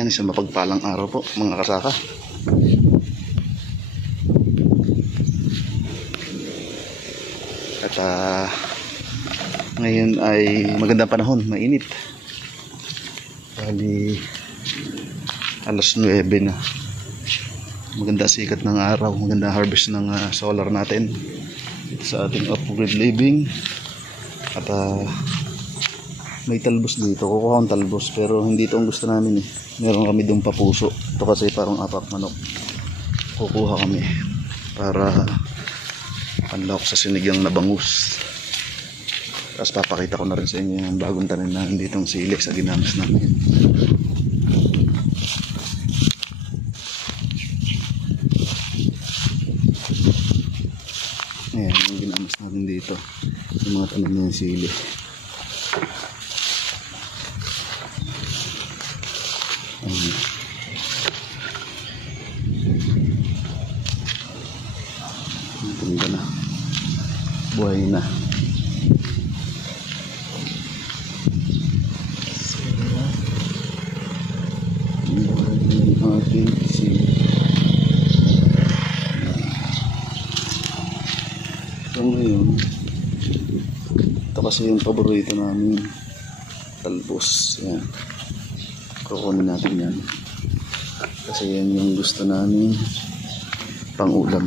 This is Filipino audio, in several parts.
Ayan, isang mapagpalang araw po mga kasaka. At ngayon ay magandang panahon, mainit. Bali alas 9 na. Maganda sikat ng araw, maganda harvest ng solar natin sa ating off-grid living. At may talbos dito, kukuha akong talbos pero hindi ito ang gusto namin eh. Meron kami doon papuso. Ito kasi parang apak manok. Kukuha kami para panlawak sa sinigang na bangus. Tapos papakita ko na rin sa inyo yung bagong tanim na ditong silik sa ginamas namin. Ayan yung ginamas natin dito, yung mga tanim na yung silik. Ganda na, buhay na. Ating silik. So ngayon, ito kasi yung paborito namin, talbos. Yan, kukunin natin yan kasi yan yung gusto namin pang ulam.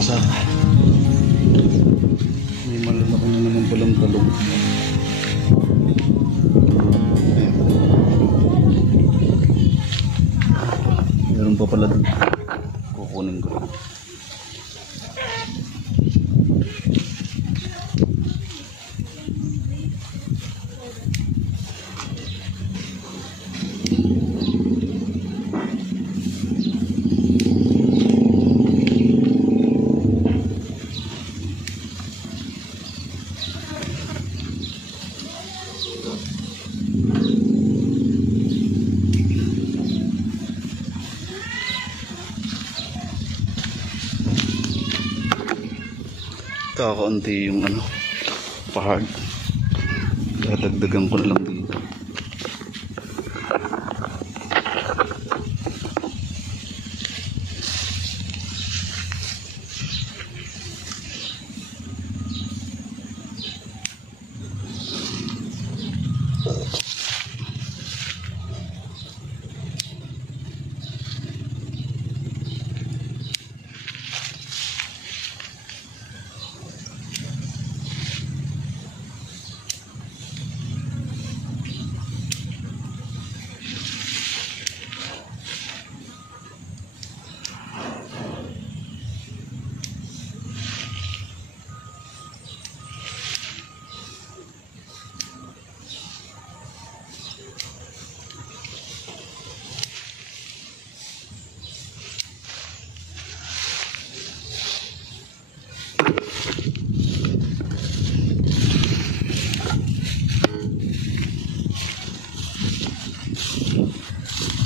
Kasaka, may malalaki na naman palang talong. Meron pa pala doon, kukunin ko. Kakaunti yung pahard, dadagdagan ko na lang dito.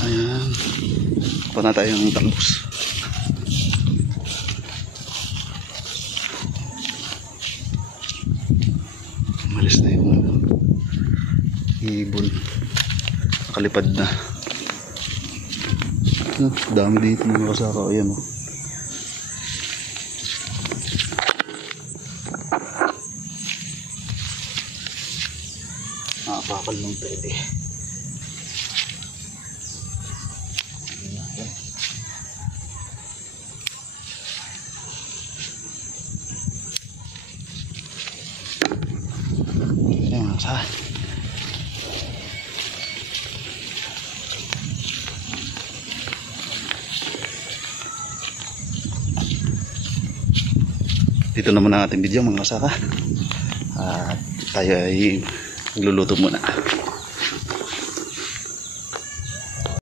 Ayan, kuha na tayong talbos. Malis na yung ibon, nakalipad na. Dami dito mga kasaka. Ayan Bakal ng pwede. Ayan, sa dito naman ang ating video mga kasaka. At tayo ay magluluto muna.